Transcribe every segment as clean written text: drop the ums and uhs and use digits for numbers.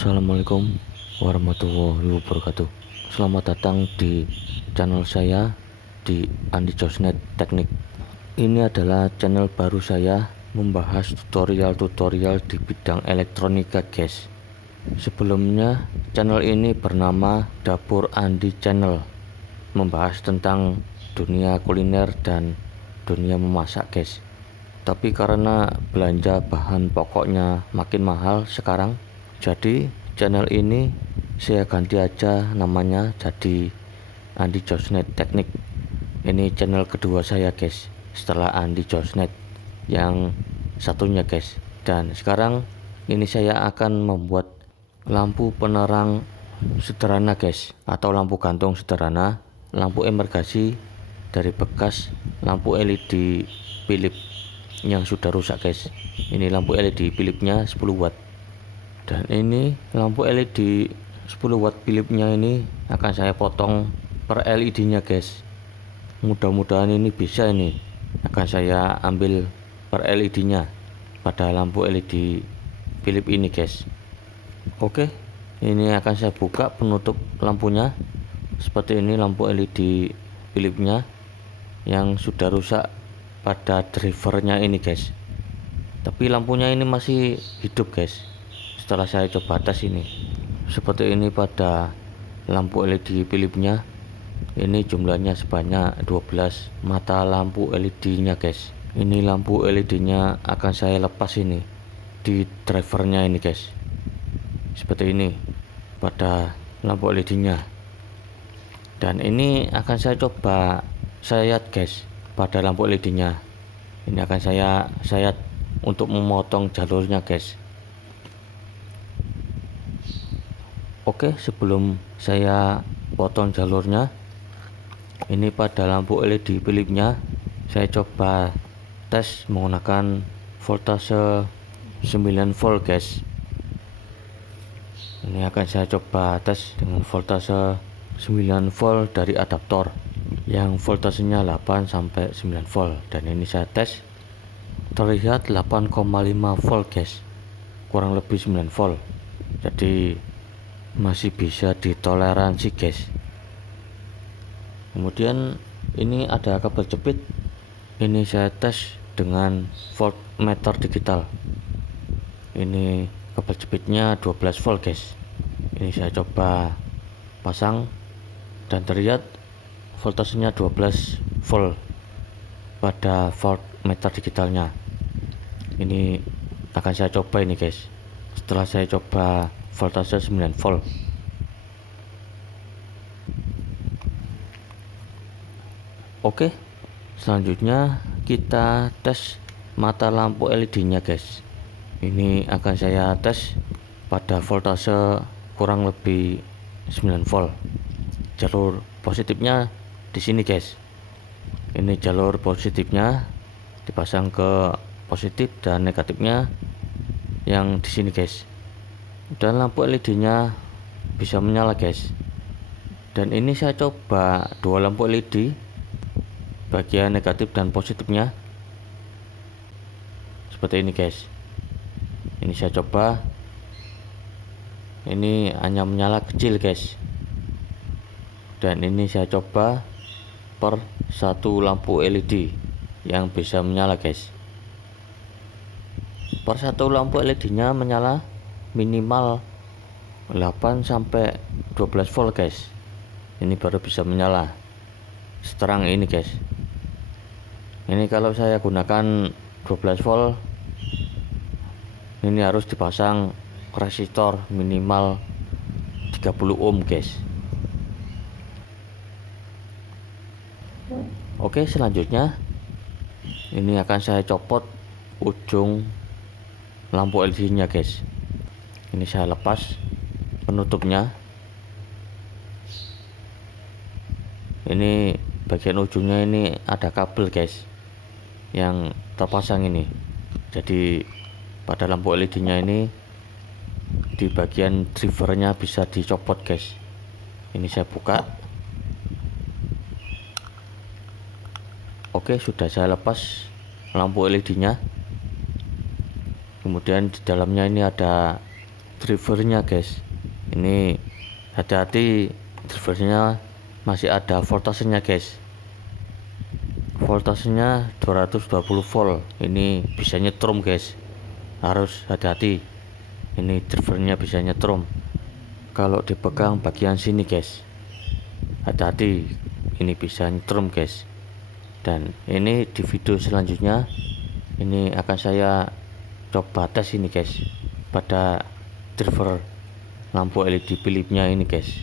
Assalamualaikum warahmatullahi wabarakatuh. Selamat datang di channel saya di Andi Josnet Teknik. Ini adalah channel baru saya membahas tutorial-tutorial di bidang elektronika, guys. Sebelumnya channel ini bernama Dapur Andi Channel, membahas tentang dunia kuliner dan dunia memasak, guys. Tapi karena belanja bahan pokoknya makin mahal sekarang, jadi channel ini saya ganti aja namanya jadi Andi Josnet Teknik. Ini channel kedua saya, guys, setelah Andi Josnet yang satunya, guys. Dan sekarang ini saya akan membuat lampu penerang sederhana, guys, atau lampu gantung sederhana, lampu emergency dari bekas lampu LED Philips yang sudah rusak, guys. Ini lampu LED Philipsnya 10 watt. Dan ini lampu LED 10 watt Philipsnya ini akan saya potong per LED nya, guys. Mudah-mudahan ini bisa, ini akan saya ambil per LED nya pada lampu LED Philips ini, guys. Oke, ini akan saya buka penutup lampunya. Seperti ini lampu LED Philipsnya yang sudah rusak pada drivernya ini, guys. Tapi lampunya ini masih hidup, guys. Setelah saya coba tes ini seperti ini pada lampu LED Philipsnya. Ini jumlahnya sebanyak 12 mata lampu LED nya, guys. Ini lampu LED nya akan saya lepas ini di drivernya ini, guys. Seperti ini pada lampu LED nya. Dan ini akan saya coba sayat, guys, pada lampu LED nya. Ini akan saya sayat untuk memotong jalurnya, guys. Oke, sebelum saya potong jalurnya, ini pada lampu LED Philipsnya saya coba tes menggunakan voltase 9 volt, guys. Ini akan saya coba tes dengan voltase 9 volt dari adaptor yang voltasenya 8 sampai 9 volt. Dan ini saya tes terlihat 8,5 volt, guys, kurang lebih 9 volt. Jadi masih bisa ditoleransi, guys. Kemudian ini ada kabel jepit. Ini saya tes dengan voltmeter digital. Ini kabel jepitnya 12 volt, guys. Ini saya coba pasang dan terlihat voltasenya 12 volt pada voltmeter digitalnya. Ini akan saya coba ini, guys, setelah saya coba voltase 9 volt. Oke, selanjutnya kita tes mata lampu LED nya, guys. Ini akan saya tes pada voltase kurang lebih 9 volt. Jalur positifnya di sini, guys. Ini jalur positifnya dipasang ke positif dan negatifnya yang di sini, guys. Dan lampu LED nya bisa menyala, guys. Dan ini saya coba dua lampu LED, bagian negatif dan positifnya seperti ini, guys. Ini saya coba, ini hanya menyala kecil, guys. Dan ini saya coba per satu lampu LED yang bisa menyala, guys. Per satu lampu LED nya menyala minimal 8 sampai 12 volt, guys. Ini baru bisa menyala seterang ini, guys. Ini kalau saya gunakan 12 volt, ini harus dipasang resistor minimal 30 ohm, guys. Oke, selanjutnya ini akan saya copot ujung lampu LED nya, guys. Ini saya lepas penutupnya. Ini bagian ujungnya ini ada kabel, guys, yang terpasang ini. Jadi pada lampu LED nya ini di bagian drivernya bisa dicopot, guys. Ini saya buka. Oke, sudah saya lepas lampu LED nya. Kemudian di dalamnya ini ada drivernya guys. Ini hati-hati, drivernya masih ada voltasenya guys. Voltasenya 220 volt. Ini bisa nyetrum guys, harus hati-hati. Ini drivernya bisa nyetrum kalau dipegang bagian sini guys, hati-hati, ini bisa nyetrum guys. Dan ini di video selanjutnya ini akan saya coba tes ini guys pada driver lampu LED Philips-nya ini guys.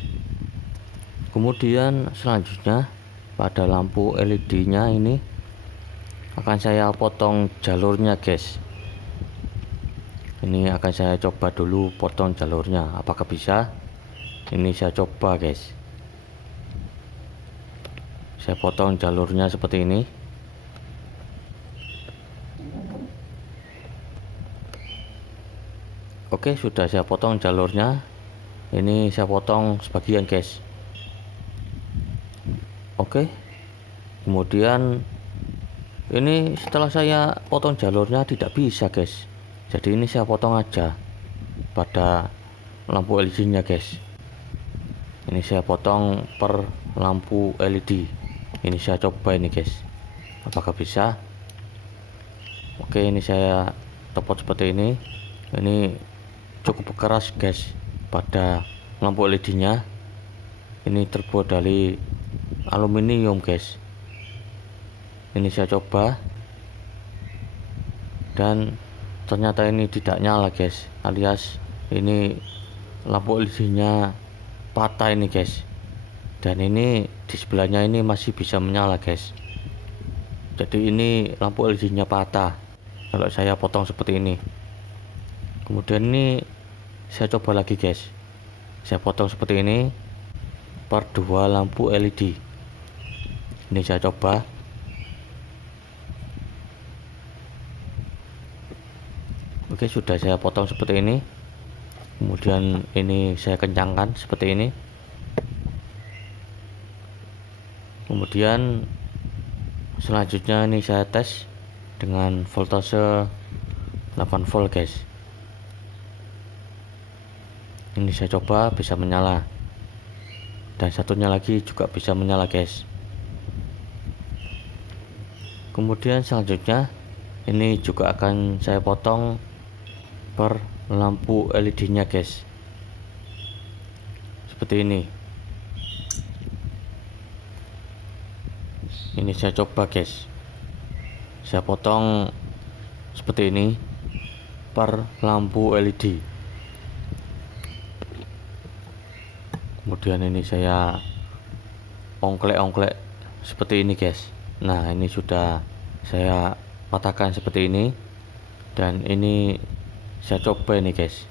Kemudian selanjutnya pada lampu LED-nya ini akan saya potong jalurnya guys. Ini akan saya coba dulu potong jalurnya, apakah bisa. Ini saya coba guys, saya potong jalurnya seperti ini. Oke, sudah saya potong jalurnya. Ini saya potong sebagian guys. Oke, kemudian ini setelah saya potong jalurnya tidak bisa guys, jadi ini saya potong aja pada lampu LED nya guys. Ini saya potong per lampu LED. Ini saya coba ini guys, apakah bisa. Oke, ini saya copot seperti ini. Ini cukup keras guys pada lampu LED nya. Ini terbuat dari aluminium guys. Ini saya coba dan ternyata ini tidak nyala guys, alias ini lampu LED nya patah ini guys. Dan ini di sebelahnya ini masih bisa menyala guys. Jadi ini lampu LED nya patah kalau saya potong seperti ini. Kemudian ini saya coba lagi guys, saya potong seperti ini per dua lampu LED. Ini saya coba. Oke, sudah saya potong seperti ini. Kemudian ini saya kencangkan seperti ini. Kemudian selanjutnya ini saya tes dengan voltase 8 volt guys. Ini saya coba bisa menyala, dan satunya lagi juga bisa menyala guys. Kemudian selanjutnya ini juga akan saya potong per lampu LED nya guys, seperti ini. Ini saya coba guys, saya potong seperti ini per lampu LED. Kemudian ini saya ongklek-ongklek seperti ini guys. Nah, ini sudah saya patahkan seperti ini. Dan ini saya coba ini guys,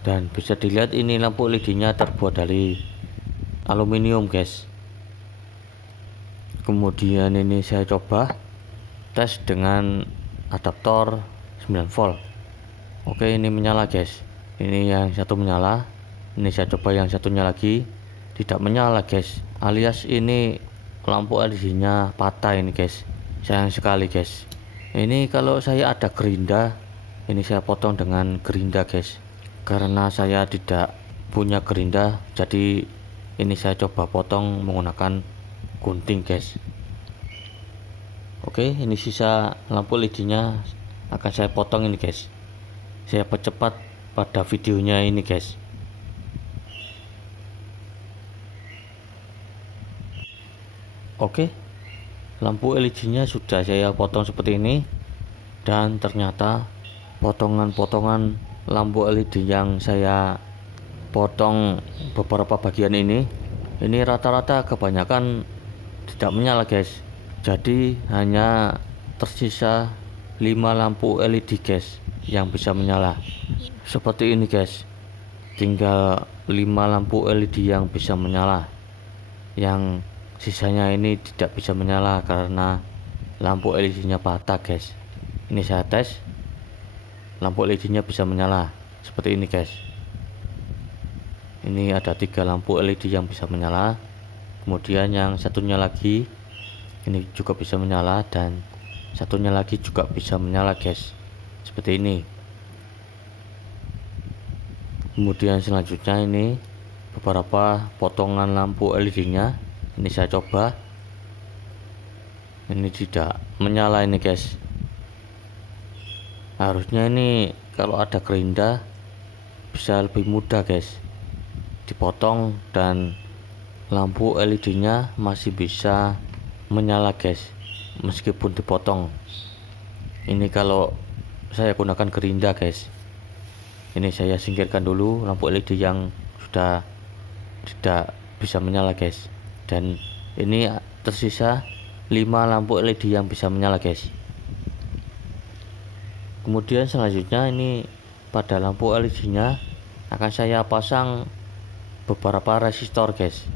dan bisa dilihat ini lampu LED nya terbuat dari aluminium guys. Kemudian ini saya coba tes dengan adaptor 9 volt. Oke, ini menyala guys. Ini yang satu menyala. Ini saya coba yang satunya lagi, tidak menyala guys, alias ini lampu LED nya patah ini guys. Sayang sekali guys. Ini kalau saya ada gerinda, ini saya potong dengan gerinda guys. Karena saya tidak punya gerinda, jadi ini saya coba potong menggunakan gunting guys. Oke, ini sisa lampu LED nya akan saya potong ini guys. Saya percepat pada videonya ini guys. Oke, lampu LED nya sudah saya potong seperti ini. Dan ternyata potongan-potongan lampu LED yang saya potong beberapa bagian ini rata-rata kebanyakan tidak menyala guys. Jadi hanya tersisa 5 lampu LED guys yang bisa menyala seperti ini guys. Tinggal 5 lampu LED yang bisa menyala, yang sisanya ini tidak bisa menyala karena lampu LED nya patah guys. Ini saya tes, lampu LED nya bisa menyala seperti ini guys. Ini ada 3 lampu LED yang bisa menyala. Kemudian yang satunya lagi ini juga bisa menyala, dan satunya lagi juga bisa menyala guys, seperti ini. Kemudian selanjutnya ini beberapa potongan lampu LED nya. Ini saya coba, ini tidak menyala ini guys. Harusnya ini kalau ada gerinda bisa lebih mudah guys, dipotong dan lampu LED nya masih bisa menyala guys, meskipun dipotong. Ini kalau saya gunakan gerinda guys. Ini saya singkirkan dulu lampu LED yang sudah tidak bisa menyala guys, dan ini tersisa 5 lampu LED yang bisa menyala guys. Kemudian selanjutnya ini pada lampu LED nya akan saya pasang beberapa resistor guys.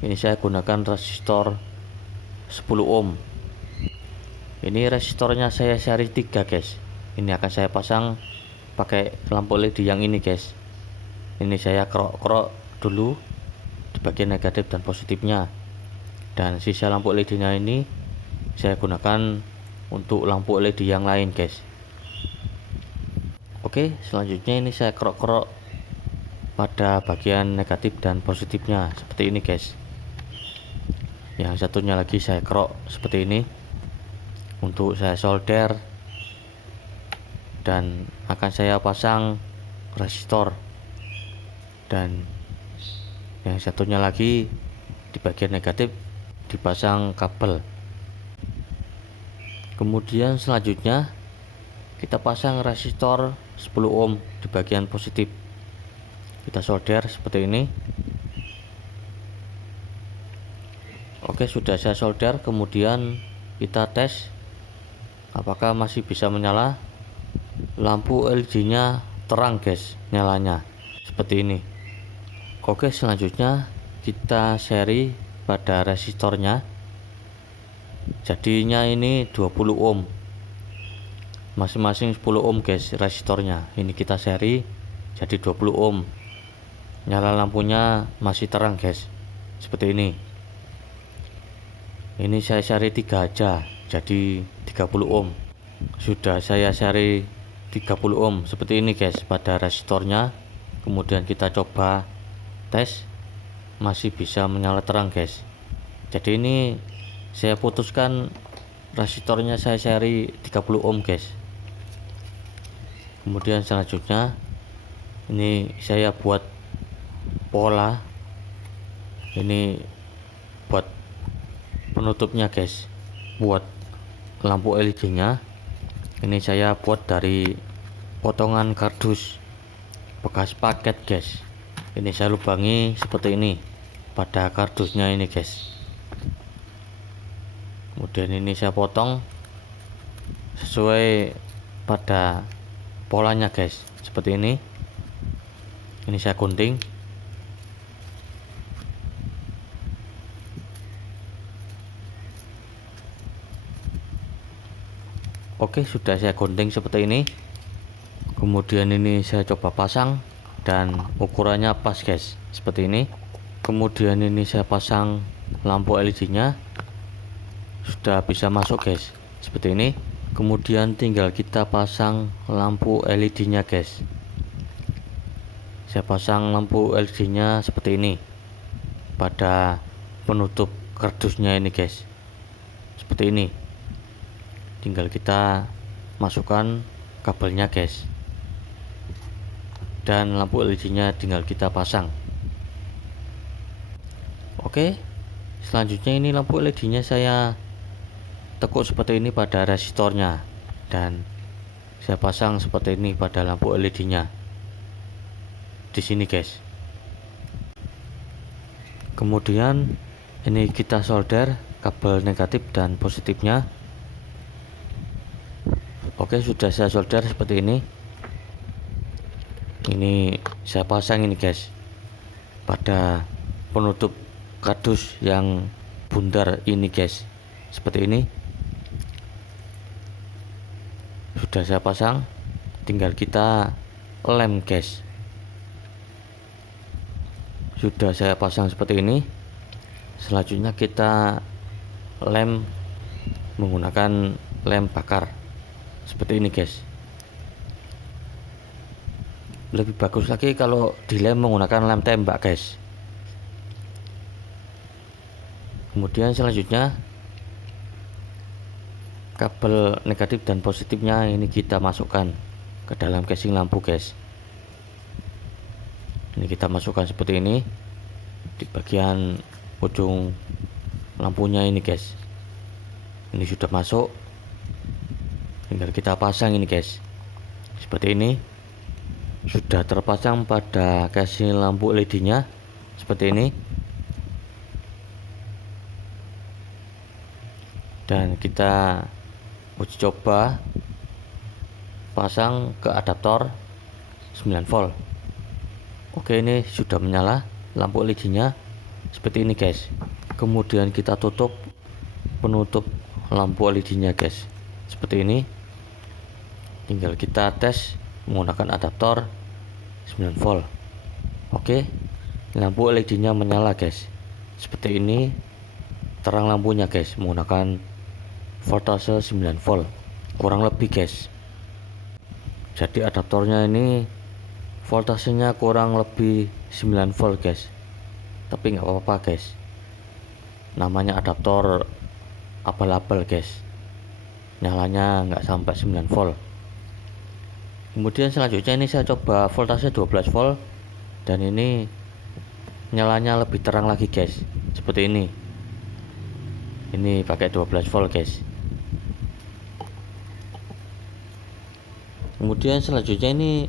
Ini saya gunakan resistor 10 ohm. Ini resistornya saya seri 3 guys. Ini akan saya pasang pakai lampu LED yang ini guys. Ini saya kerok-kerok dulu di bagian negatif dan positifnya, dan sisa lampu LED nya ini saya gunakan untuk lampu LED yang lain guys. Oke, selanjutnya ini saya kerok-kerok pada bagian negatif dan positifnya seperti ini guys. Yang satunya lagi saya kerok seperti ini untuk saya solder, dan akan saya pasang resistor, dan yang satunya lagi di bagian negatif dipasang kabel. Kemudian selanjutnya kita pasang resistor 10 ohm di bagian positif. Kita solder seperti ini. Oke, sudah saya solder. Kemudian kita tes apakah masih bisa menyala. Lampu LED nya terang guys nyalanya seperti ini. Oke, selanjutnya kita seri pada resistornya. Jadinya ini 20 ohm, masing-masing 10 ohm guys resistornya. Ini kita seri jadi 20 ohm. Nyala lampunya masih terang guys seperti ini. Ini saya seri 3 aja jadi 30 ohm. Sudah saya seri 30 ohm seperti ini guys pada resistornya. Kemudian kita coba tes, masih bisa menyala terang guys. Jadi ini saya putuskan resistornya saya seri 30 ohm guys. Kemudian selanjutnya ini saya buat pola, ini buat penutupnya guys, buat lampu LED nya. Ini saya buat dari potongan kardus bekas paket guys. Ini saya lubangi seperti ini pada kardusnya ini guys. Kemudian ini saya potong sesuai pada polanya guys seperti ini. Ini saya gunting. Oke, sudah saya gunting seperti ini. Kemudian ini saya coba pasang dan ukurannya pas guys seperti ini. Kemudian ini saya pasang lampu LED nya, sudah bisa masuk guys seperti ini. Kemudian tinggal kita pasang lampu LED nya guys. Saya pasang lampu LED nya seperti ini pada penutup kardusnya ini guys seperti ini. Tinggal kita masukkan kabelnya guys, dan lampu LED nya tinggal kita pasang. Oke, selanjutnya ini lampu LED nya saya tekuk seperti ini pada resistornya, dan saya pasang seperti ini pada lampu LED nya di sini guys. Kemudian ini kita solder kabel negatif dan positifnya. Oke, sudah saya solder seperti ini. Ini saya pasang ini guys pada penutup kardus yang bundar ini guys seperti ini. Sudah saya pasang, tinggal kita lem guys. Sudah saya pasang seperti ini. Selanjutnya kita lem menggunakan lem bakar seperti ini guys. Lebih bagus lagi kalau dilem menggunakan lem tembak guys. Kemudian selanjutnya kabel negatif dan positifnya ini kita masukkan ke dalam casing lampu guys. Ini kita masukkan seperti ini di bagian ujung lampunya ini guys. Ini sudah masuk, tinggal kita pasang ini guys. Seperti ini sudah terpasang pada casing lampu LED nya seperti ini. Dan kita uji coba pasang ke adaptor 9 volt. Oke, ini sudah menyala lampu LED nya seperti ini guys. Kemudian kita tutup penutup lampu LED nya guys seperti ini. Tinggal kita tes menggunakan adaptor 9 volt. Oke, lampu LED nya menyala guys seperti ini, terang lampunya guys menggunakan voltase 9 volt kurang lebih guys. Jadi adaptornya ini voltasenya kurang lebih 9 volt guys, tapi nggak apa-apa guys, namanya adaptor abal-abal guys, nyalanya nggak sampai 9 volt. Kemudian selanjutnya ini saya coba voltase 12 volt dan ini nyalanya lebih terang lagi guys seperti ini. Ini pakai 12 volt guys. Kemudian selanjutnya ini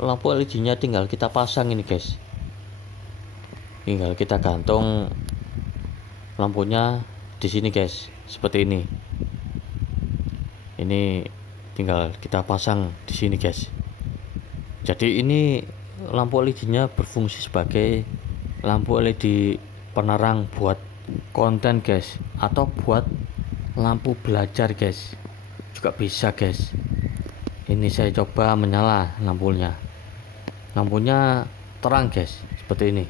lampu LED nya tinggal kita pasang ini guys. Tinggal kita gantung lampunya di sini guys seperti ini. Ini tinggal kita pasang di sini guys. Jadi ini lampu LED nya berfungsi sebagai lampu LED penerang buat konten guys, atau buat lampu belajar guys juga bisa guys. Ini saya coba menyala lampunya terang guys seperti ini,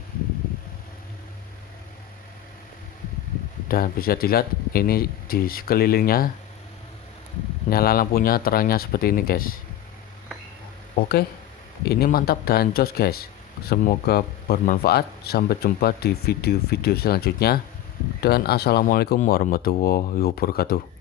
dan bisa dilihat ini di sekelilingnya nyala lampunya terangnya seperti ini guys. Oke, ini mantap dan jos guys. Semoga bermanfaat. Sampai jumpa di video-video selanjutnya, dan assalamualaikum warahmatullahi wabarakatuh.